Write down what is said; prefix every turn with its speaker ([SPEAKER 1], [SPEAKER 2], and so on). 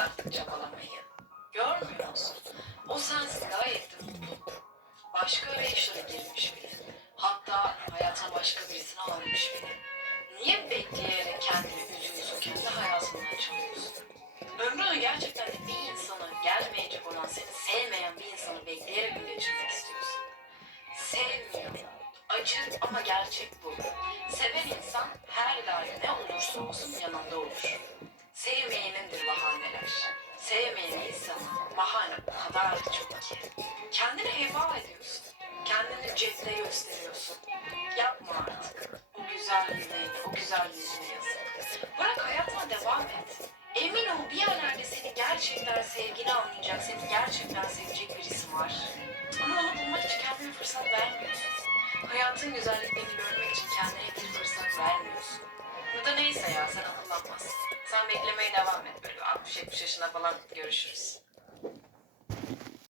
[SPEAKER 1] artık çabalamayı. Görmüyor musun? O sensiz gayet de mutlu. Başka arayışlara girmiş bile. Hatta hayatına başka birisini almış bile. Niye bekleyerek kendini üzüyorsun, kendi hayatından çalıyorsun? Ömrünü gerçekten de bir insana gelmeyecek olan, seni sevmeyen bir insanı bekleyerek mi geçirmek istiyorsun? Sevmiyor. Acı ama gerçek bu. Seven insan her daim ne olursa olsun yanında olur. Sevmeyen bahane kadar çok ki. Kendini heba ediyorsun. Kendini cepte gösteriyorsun. Yapma artık. O güzel yüzüne, o güzel yüzüne yazık. Bırak hayatına devam et. Emin ol bir yerlerde seni gerçekten sevgini anlayacak, seni gerçekten sevecek birisi var. Ama onu bulmak için kendine fırsat vermiyorsun. Hayatın güzelliklerini görmek için kendine bir fırsat vermiyorsun. Ya da neyse ya sen akıllanmazsın. Sen beklemeye devam et böyle 60-70 yaşına falan görüşürüz.